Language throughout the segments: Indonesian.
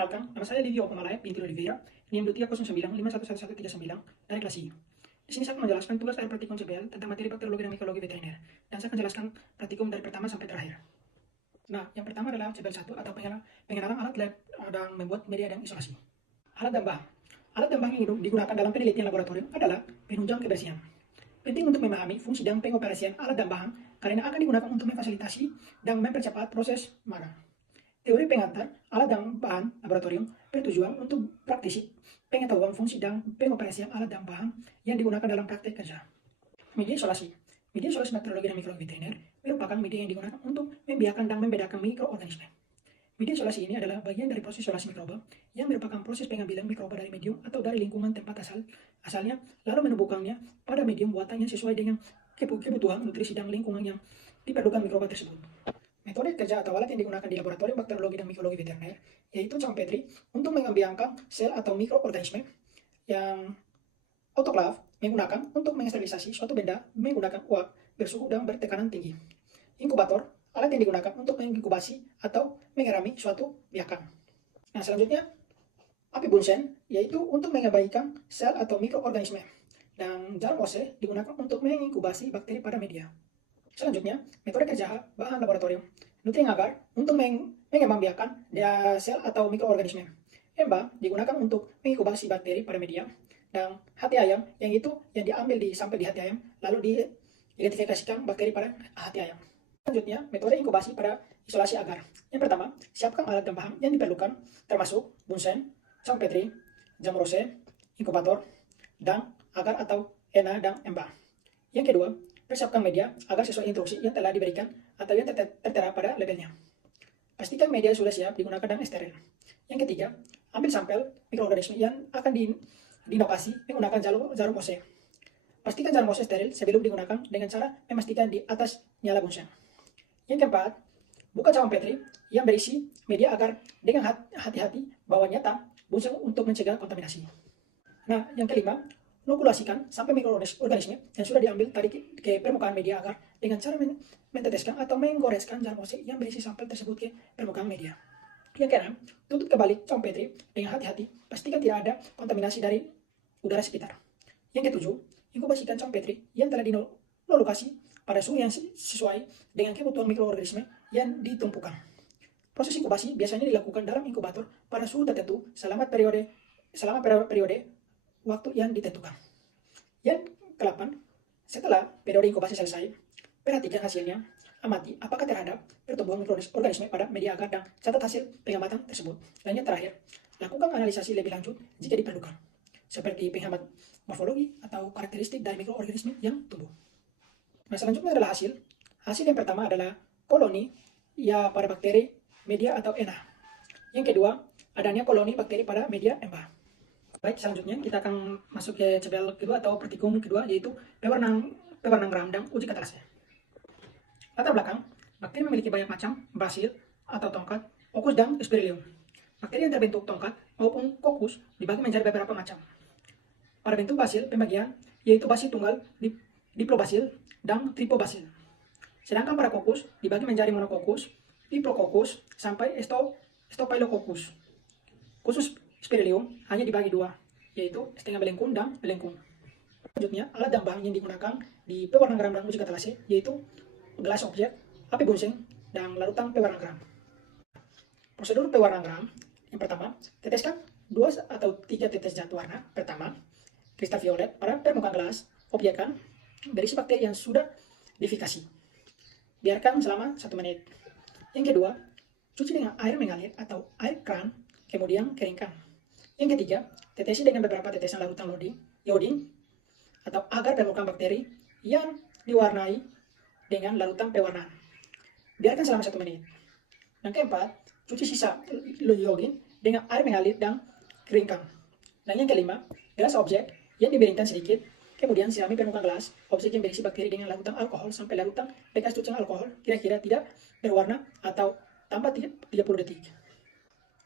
Perkenalkan, nama saya Livio Omalaya binti Oliveira, NIM 2309511139 dari kelas I. Di sini saya akan menjelaskan tugas akhir praktikum CBL tentang materi bakteriologi dan mikrobiologi veteriner, dan saya akan jelaskan praktikum dari pertama sampai terakhir. Nah, yang pertama adalah CBL 1 atau pengenalan alat lab dan membuat media dan isolasi. Alat dan bahan. Alat dan bahan yang digunakan dalam penelitian laboratorium adalah penunjang kebersihan. Penting untuk memahami fungsi dan pengoperasian alat dan bahan karena akan digunakan untuk memfasilitasi dan mempercepat proses magang. Teori pengantar alat dan bahan laboratorium bertujuan untuk praktisi pengetahuan fungsi dan pengoperasian alat dan bahan yang digunakan dalam praktek kerja. Media isolasi. Media isolasi bakteriologi dan mikrobiologi veteriner merupakan media yang digunakan untuk membiarkan dan membedakan mikroorganisme. Media isolasi ini adalah bagian dari proses isolasi mikroba yang merupakan proses pengambilan mikroba dari medium atau dari lingkungan tempat asalnya lalu menumbuhkannya pada medium buatan yang sesuai dengan kebutuhan nutrisi dan lingkungan yang diperlukan mikroba tersebut. Metode kerja atau alat yang digunakan di laboratorium bakteriologi dan mikrobiologi veteriner yaitu Champetri untuk mengambilkan sel atau mikroorganisme, yang autoclave menggunakan untuk mengesterilisasi suatu benda menggunakan uap bersuhu dan bertekanan tinggi. Inkubator, alat yang digunakan untuk menginkubasi atau mengerami suatu biakan. Nah, selanjutnya api Bunsen yaitu untuk mengabaikan sel atau mikroorganisme, dan jarum Ose digunakan untuk menginkubasi bakteri pada media. Selanjutnya, metode kerja bahan laboratorium. Nutring agar untuk mengembang biakan sel atau mikroorganisme. EMBA digunakan untuk menginkubasi bakteri pada media. Dan hati ayam yang diambil di sampel di hati ayam lalu diidentifikasikan bakteri pada hati ayam. Selanjutnya, metode inkubasi pada isolasi agar. Yang pertama, siapkan alat dan bahan yang diperlukan termasuk Bunsen, Champetri, jamur Ose, inkubator, dan agar atau ENA dan EMBA. Yang kedua, persiapkan media agar sesuai instruksi yang telah diberikan atau yang tertera pada labelnya. Pastikan media sudah siap digunakan dan steril. Yang ketiga, ambil sampel mikroorganisme yang akan diinokasi menggunakan jarum Ose. Pastikan jarum Ose steril sebelum digunakan dengan cara memastikan di atas nyala Bunsen. Yang keempat, buka Champetri yang berisi media agar dengan hati-hati bawa nyata Bunsen untuk mencegah kontaminasi. Nah, yang kelima, inokulasikan sampel mikroorganisme yang sudah diambil tadi ke permukaan media agar dengan cara menteteskan atau menggoreskan jarum Ose yang berisi sampel tersebut ke permukaan media. Yang keenam, tutup kembali Champetri dengan hati-hati, pastikan tidak ada kontaminasi dari udara sekitar. Yang ketujuh, inkubasikan Champetri yang telah dinolokasi pada suhu yang sesuai dengan kebutuhan mikroorganisme yang ditumpukan. Proses inkubasi biasanya dilakukan dalam inkubator pada suhu tertentu selama periode waktu yang ditentukan. Yang ke-8, setelah periode inkubasi selesai, perhatikan hasilnya, amati apakah terhadap pertumbuhan mikroorganisme pada media agar dan catat hasil pengamatan tersebut. Dan yang terakhir, lakukan analisasi lebih lanjut jika diperlukan, seperti penghemat morfologi atau karakteristik dari mikroorganisme yang tumbuh. Nah, selanjutnya adalah hasil. Hasil yang pertama adalah koloni pada bakteri media atau ENA. Yang kedua, adanya koloni bakteri pada media EMBA. Baik, selanjutnya kita akan masuk ke CBL kedua atau praktikum kedua, yaitu pewarnaan gram dan uji katalase. Latar belakang, bakteri memiliki banyak macam, basil atau tongkat, kokus dan spirillum. Bakteri yang terbentuk tongkat maupun kokus dibagi menjadi beberapa macam. Pada bentuk basil, pembagian yaitu basil tunggal, diplobasil, dan tripobasil. Sedangkan pada kokus dibagi menjadi monokokus, diplokokus, sampai staphylococcus. Khusus spirillum hanya dibagi dua, yaitu setengah belengkung dan belengkung. Selanjutnya, alat dan bahan yang digunakan di pewarna gram dan uji katalase yaitu gelas objek, api Bunsen, dan larutan pewarna gram. Prosedur pewarna gram. Yang pertama, teteskan 2 atau 3 tetes zat warna. Pertama, kristal violet pada permukaan gelas objekan berisi bakteri yang sudah difikasi. Biarkan selama 1 menit. Yang kedua, cuci dengan air mengalir atau air kran, kemudian keringkan. Yang ketiga, tetesi dengan beberapa tetesan larutan iodin atau agar permukaan bakteri yang diwarnai dengan larutan pewarnaan. Biarkan selama 1 menit. Dan keempat, cuci sisa iodin dengan air mengalir dan keringkan. Dan yang kelima, gelas objek yang diberikan sedikit, kemudian sirami permukaan gelas objek yang berisi bakteri dengan larutan alkohol sampai larutan bekas cucian alkohol kira-kira tidak berwarna atau tanpa 30 detik.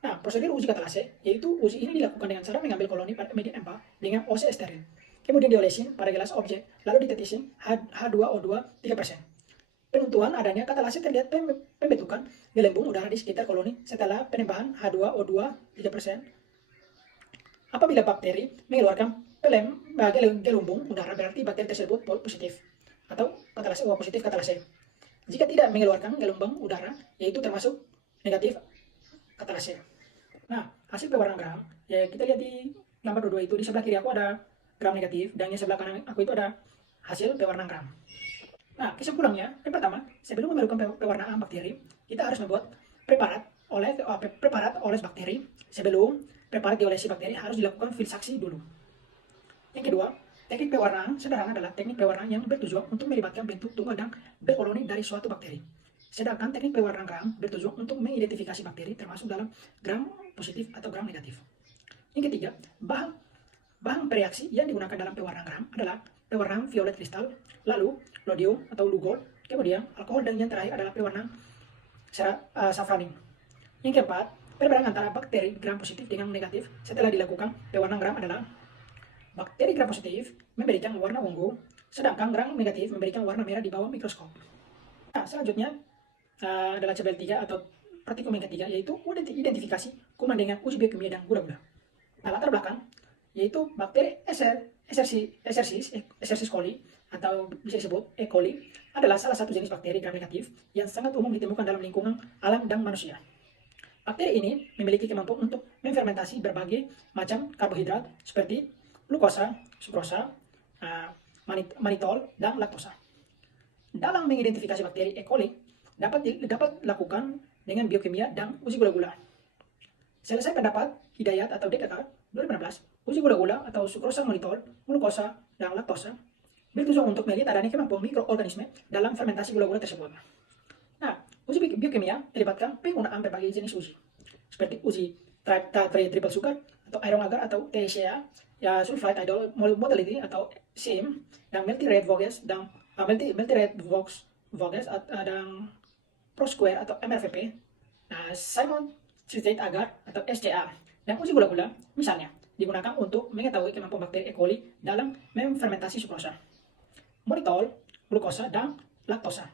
Nah, prosedur uji katalase, yaitu uji ini dilakukan dengan cara mengambil koloni pada media EMBA dengan Ose steril. Kemudian diolesin pada gelas objek, lalu ditetesin H2O2 3%. Penentuan adanya katalase terlihat pembentukan gelembung udara di sekitar koloni setelah penembahan H2O2 3%. Apabila bakteri mengeluarkan gelembung udara, berarti bakteri tersebut positif atau katalase O positif katalase. Jika tidak mengeluarkan gelembung udara, yaitu termasuk negatif katalase. Nah, hasil pewarnaan gram, ya kita lihat di gambar 22 itu, di sebelah kiri aku ada gram negatif, dan di sebelah kanan aku itu ada hasil pewarnaan gram. Nah, kesimpulannya, yang pertama, sebelum melakukan pewarnaan bakteri, kita harus membuat preparat oles bakteri. Sebelum preparat diolesi bakteri harus dilakukan filtrasi dulu. Yang kedua, teknik pewarnaan sederhana adalah teknik pewarnaan yang bertujuan untuk melibatkan bentuk tunggal dan berkoloni dari suatu bakteri. Sedangkan teknik pewarnaan gram bertujuan untuk mengidentifikasi bakteri termasuk dalam gram positif atau gram negatif. Yang ketiga, bahan bereaksi yang digunakan dalam pewarnaan gram adalah pewarnaan violet kristal, lalu rhodium atau lugol, kemudian alkohol, dan yang terakhir adalah pewarnaan safranin. Yang keempat, perbedaan antara bakteri gram positif dengan negatif setelah dilakukan pewarnaan gram adalah bakteri gram positif memberikan warna ungu, sedangkan gram negatif memberikan warna merah di bawah mikroskop. Nah, selanjutnya adalah CBL3 atau praktikum yang ketiga, yaitu identifikasi kuman dengan uji biokimia dan gula-gula. Nah, latar belakang yaitu bakteri Escherichia coli atau bisa disebut E. coli adalah salah satu jenis bakteri gram negatif yang sangat umum ditemukan dalam lingkungan alam dan manusia. Bakteri ini memiliki kemampuan untuk menfermentasi berbagai macam karbohidrat seperti glukosa, sukrosa, manitol, dan laktosa. Dalam mengidentifikasi bakteri E. coli dapat dilakukan dengan biokimia dan uji gula-gula. Selesai pendapat Hidayat atau DKK 2016, uji gula-gula atau sukrosa, manitol, glukosa, dan laktosa bertujuan untuk melihat adanya kemampuan mikroorganisme dalam fermentasi gula-gula tersebut. Nah, uji biokimia melibatkan penggunaan berbagai jenis uji, seperti uji triple sugar atau iron agar atau TCA, ya sulfite idol modality atau SIM, dan multi-rate Voges dan multi-rate Voges dan Pro Square atau MRVP, Simon citrate agar atau SCA, dan uji gula-gula misalnya digunakan untuk mengetahui kemampuan bakteri E. coli dalam memfermentasi sukrosa, manitol, glukosa, dan laktosa.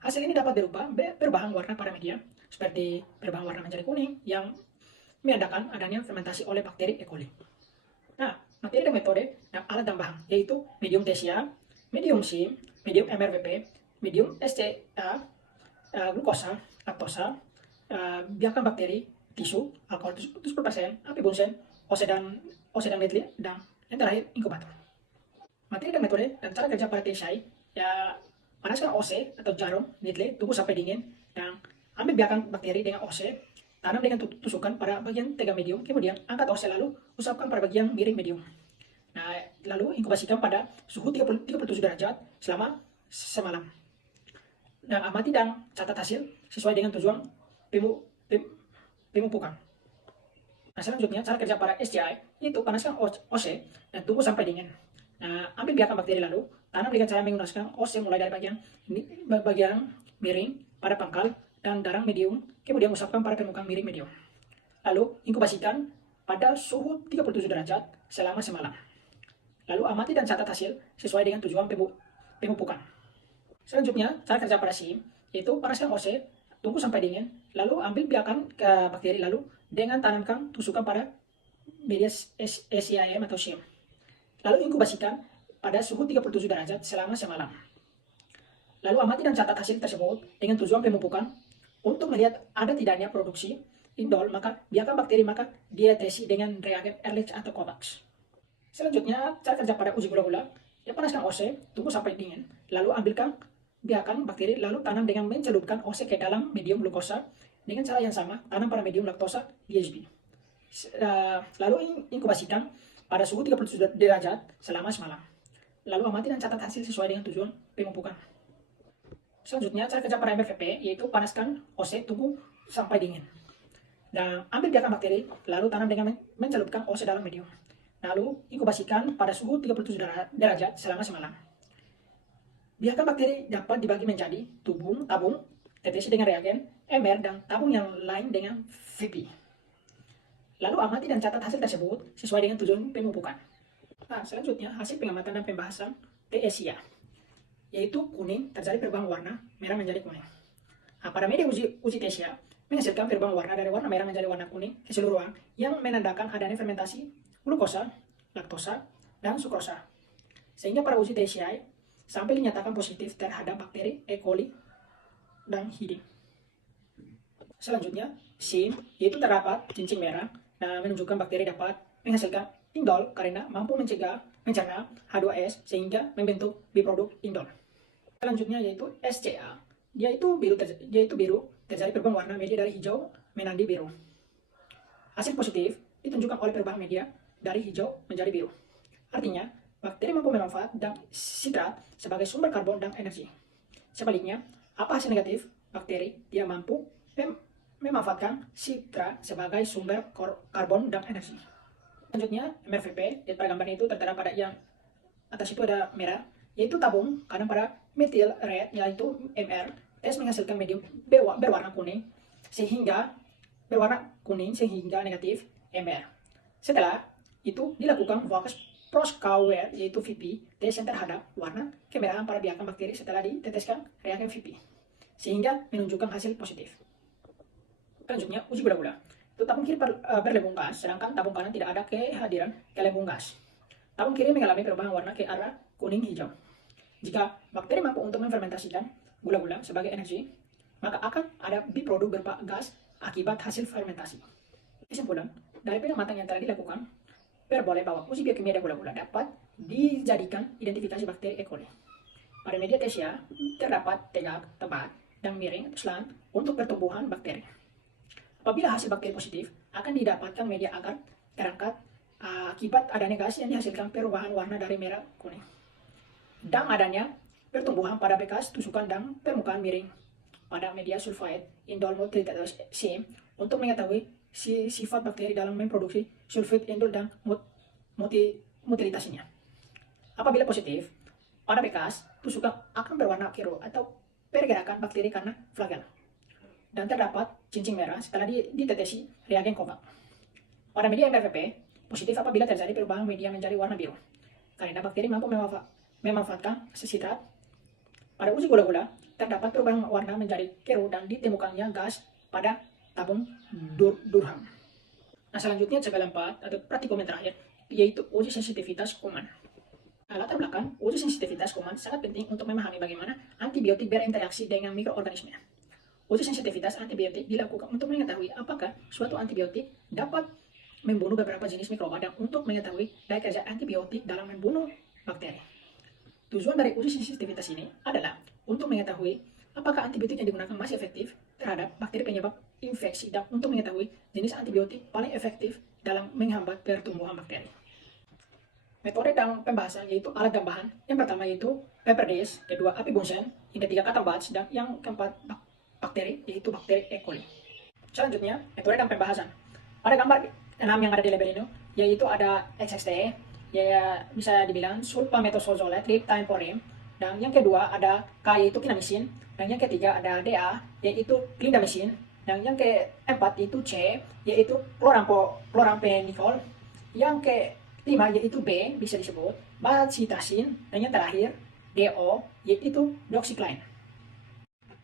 Hasil ini dapat berupa perubahan warna pada media, seperti perubahan warna menjadi kuning yang menandakan adanya fermentasi oleh bakteri E. coli. Nah, materi dan metode dan alat dan bahan yaitu medium TCA, medium SIM, medium MRVP, medium SCA, glukosa, laktosa, biarkan bakteri, tisu, alkohol 70%, api bunsen, OC dan Netley, dan yang terakhir inkubator. Materi dan metode dan cara kerja pada TCI, ya panaskan OC atau jarum Netley, tunggu sampai dingin, dan ambil biarkan bakteri dengan OC, tanam dengan tusukan pada bagian tegak medium, kemudian angkat OC lalu usapkan pada bagian miring medium. Nah, lalu inkubasikan pada suhu 37 derajat selama semalam. Dan amati dan catat hasil sesuai dengan tujuan pemupukan. Nah, selanjutnya cara kerja pada SCI yaitu panaskan OC dan tunggu sampai dingin. Nah, ambil biarkan bakteri lalu tanam dengan cara menggunakan OC mulai dari bagian miring pada pangkal dan darang medium, kemudian usapkan pada permukaan miring medium. Lalu inkubasikan pada suhu 37 derajat selama semalam. Lalu amati dan catat hasil sesuai dengan tujuan pemupukan. Selanjutnya cara kerja pada SIM yaitu panaskan OC, tunggu sampai dingin, lalu ambil biarkan ke bakteri lalu dengan tanamkan tusukan pada media SCIM atau SIM. Lalu inkubasikan pada suhu 37 derajat selama semalam. Lalu amati dan catat hasil tersebut dengan tujuan pemupukan. Untuk melihat ada tidaknya produksi indol, maka biarkan bakteri maka dietesi dengan reagen Ehrlich atau Kovacs. Selanjutnya cara kerja pada uji gula-gula, ya panaskan OC, tunggu sampai dingin, lalu biarkan bakteri lalu tanam dengan mencelupkan OC ke dalam medium glukosa dengan cara yang sama, tanam pada medium laktosa DHB. Lalu inkubasikan pada suhu 37 derajat selama semalam. Lalu amati dan catat hasil sesuai dengan tujuan pemupukan. Selanjutnya cara kerja pada MRVP yaitu panaskan OC, tunggu sampai dingin. Dan ambil biarkan bakteri lalu tanam dengan mencelupkan OC dalam medium. Lalu inkubasikan pada suhu 37 derajat selama semalam. Biarkan bakteri dapat dibagi menjadi tabung, tetesi dengan reagen, MR, dan tabung yang lain dengan VP. Lalu amati dan catat hasil tersebut sesuai dengan tujuan pemupukan. Nah, selanjutnya hasil pengamatan dan pembahasan TSIA, yaitu kuning terjadi perubahan warna merah menjadi kuning. Nah, pada media uji tesia menghasilkan perubahan warna dari warna merah menjadi warna kuning keseluruhan yang menandakan adanya fermentasi glukosa, laktosa, dan sukrosa. Sehingga pada uji tesia sampai dinyatakan positif terhadap bakteri E. coli dan hiding. Selanjutnya, SIM yaitu terdapat cincin merah dan menunjukkan bakteri dapat menghasilkan indol karena mampu mencerna H2S sehingga membentuk biproduk indol. Selanjutnya yaitu SCA, yaitu biru terjadi perubahan warna media dari hijau menjadi biru. Hasil positif ditunjukkan oleh perubahan media dari hijau menjadi biru. Artinya, bakteri mampu memanfaatkan sitrat sebagai sumber karbon dan energi. Sebaliknya, apa hasil negatif? Bakteri tidak mampu memanfaatkan sitrat sebagai sumber karbon dan energi. Selanjutnya, MRVP, pada gambarnya itu tertera pada yang atas itu ada merah, yaitu tabung, karena pada methyl red, yaitu MR, tes menghasilkan medium berwarna kuning sehingga negatif MR. Setelah itu dilakukan Proskauer, yaitu VP, tes yang terhadap warna kemerahan pada biakan bakteri setelah diteteskan reagen VP, sehingga menunjukkan hasil positif. Selanjutnya, uji gula-gula. Itu tabung kiri berlembung gas, sedangkan tabung kanan tidak ada kehadiran gelembung gas. Tabung kiri mengalami perubahan warna ke arah kuning hijau. Jika bakteri mampu untuk memfermentasikan gula-gula sebagai energi, maka akan ada biproduk berupa gas akibat hasil fermentasi. Kesimpulan, dari pengamatan yang telah dilakukan, berboleh bahwa uji biokimia gula-gula dapat dijadikan identifikasi bakteri E. coli. Pada media tesia terdapat tegak, tepat, dan miring slant untuk pertumbuhan bakteri. Apabila hasil bakteri positif, akan didapatkan media agar terangkat akibat adanya gas yang dihasilkan perubahan warna dari merah kuning. Dan adanya pertumbuhan pada bekas tusukan dan permukaan miring pada media sulfide indol multitradasi untuk mengetahui sifat bakteri dalam memproduksi sulfid indol dan mutilitasnya. Apabila positif, pada bekas tusukan akan berwarna biru atau pergerakan bakteri karena flagel. Dan terdapat cincin merah setelah ditetesi reagen Kovac. Pada media MRVP, positif apabila terjadi perubahan media menjadi warna biru, karena bakteri mampu memanfaatkan sitrat. Pada uji gula-gula, terdapat perubahan warna menjadi keruh dan ditemukannya gas pada tabung Durham. Nah, selanjutnya CPL 4 atau praktikum yang terakhir, yaitu uji sensitivitas kuman. Nah, latar belakang uji sensitivitas kuman sangat penting untuk memahami bagaimana antibiotik berinteraksi dengan mikroorganisme. Uji sensitivitas antibiotik dilakukan untuk mengetahui apakah suatu antibiotik dapat membunuh beberapa jenis mikroba dan untuk mengetahui daya kerja antibiotik dalam membunuh bakteri. Tujuan dari uji sensitivitas ini adalah untuk mengetahui apakah antibiotik yang digunakan masih efektif terhadap bakteri penyebab infeksi dan untuk mengetahui jenis antibiotik paling efektif dalam menghambat pertumbuhan bakteri. Metode dan pembahasan yaitu alat dan bahan. Yang pertama yaitu Pepperdase, kedua Apibunsen, yang ketiga Catambach, dan yang keempat bakteri yaitu bakteri E. coli. Selanjutnya, metode dan pembahasan. Pada gambar 6 yang ada di label ini, yaitu ada XXT, ya bisa dibilang sulfametosazole triptyphane, dan yang kedua ada K yaitu kinamisin, dan yang ketiga ada DA yaitu clindamycin, dan yang keempat yaitu C yaitu chlorampenicol, yang kelima yaitu B bisa disebut bacitracin, dan yang terakhir DO yaitu doxycycline.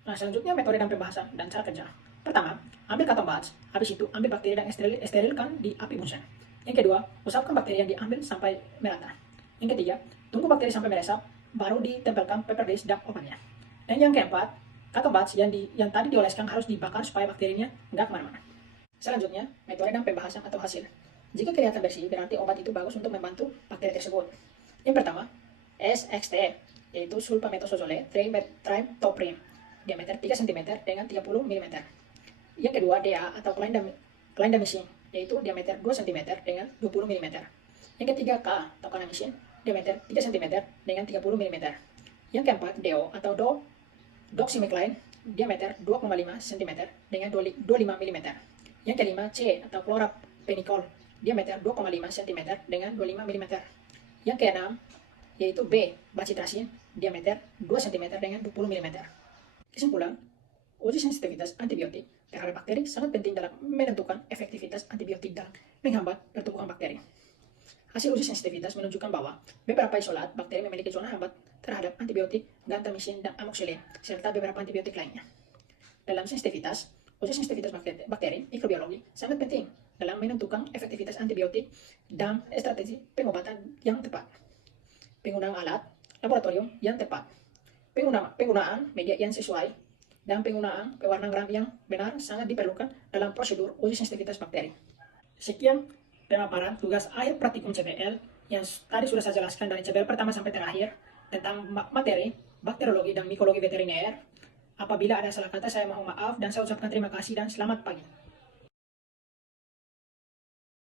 Nah, selanjutnya metode dan pembahasan dan cara kerja. Pertama, ambil Catambach, habis itu ambil bakteri dan sterilkan di Apibunsen. Yang kedua, usapkan bakteri yang diambil sampai merata. Yang ketiga, tunggu bakteri sampai meresap, baru ditempelkan Pepperdase dan obatnya. Dan yang keempat, Catambach yang tadi dioleskan harus dibakar supaya bakterinya nggak kemana-mana. Selanjutnya, metode dan pembahasan atau hasil. Jika kelihatan bersih, berarti obat itu bagus untuk membantu bakteri tersebut. Yang pertama, SXT, yaitu sulfametosazole trimethoprim, diameter 3 cm dengan 30 mm. Yang kedua, DA atau clindamycin, yaitu diameter 2 cm dengan 20 mm. Yang ketiga, K atau kanamycin, diameter 3 cm dengan 30 mm. Yang keempat, DO atau doxycycline, diameter 2,5 cm dengan 25 mm. Yang kelima, C atau chlorampenicol, diameter 2,5 cm dengan 25 mm. Yang keenam, yaitu B, bacitracin, diameter 2 cm dengan 20 mm. Kesimpulan, uji sensitivitas antibiotik terhadap bakteri sangat penting dalam menentukan efektivitas antibiotik dalam menghambat pertumbuhan bakteri. Hasil uji sensitivitas menunjukkan bahwa beberapa isolat bakteri memiliki zona hambat terhadap antibiotik, gantamisin, dan amoxicillin, serta beberapa antibiotik lainnya. Dalam sensitivitas, uji sensitivitas bakteri mikrobiologi sangat penting dalam menentukan efektivitas antibiotik dan strategi pengobatan yang tepat. Penggunaan alat laboratorium yang tepat, penggunaan media yang sesuai, dan penggunaan pewarna gram yang benar sangat diperlukan dalam prosedur uji sensitivitas bakteri. Sekian pemaparan tugas akhir praktikum CBL yang tadi sudah saya jelaskan dari CBL pertama sampai terakhir tentang materi bakteriologi dan mikologi veteriner. Apabila ada salah kata, saya mohon maaf dan saya ucapkan terima kasih dan selamat pagi.